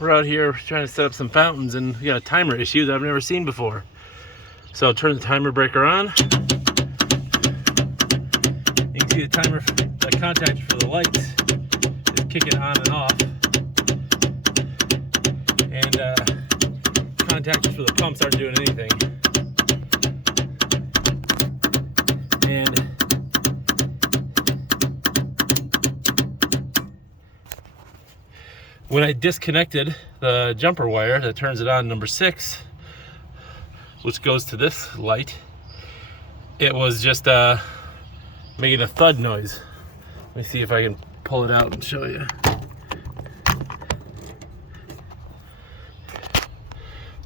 we're out here trying to set up some fountains, and we got a timer issue that I've never seen before. So I'll turn the timer breaker on. You can see the timer, the contactor for the lights is kicking on and off. And contactors for the pumps aren't doing anything. And when I disconnected the jumper wire that turns it on, number 6, which goes to this light, it was just making a thud noise. Let me see if I can pull it out and show you.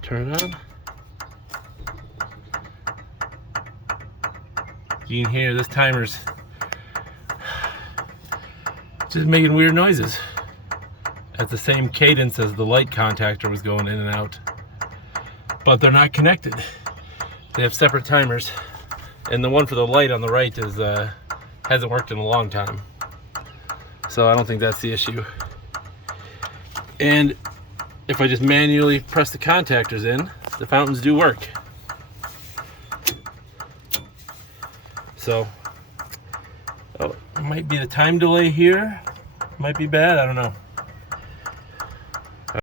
Turn it on. You can hear this timer's just making weird noises at the same cadence as the light contactor was going in and out. But they're not connected. They have separate timers, and the one for the light on the right is hasn't worked in a long time. So I don't think that's the issue. And if I just manually press the contactors in, the fountains do work. So, oh, it might be the time delay here. Might be bad, I don't know.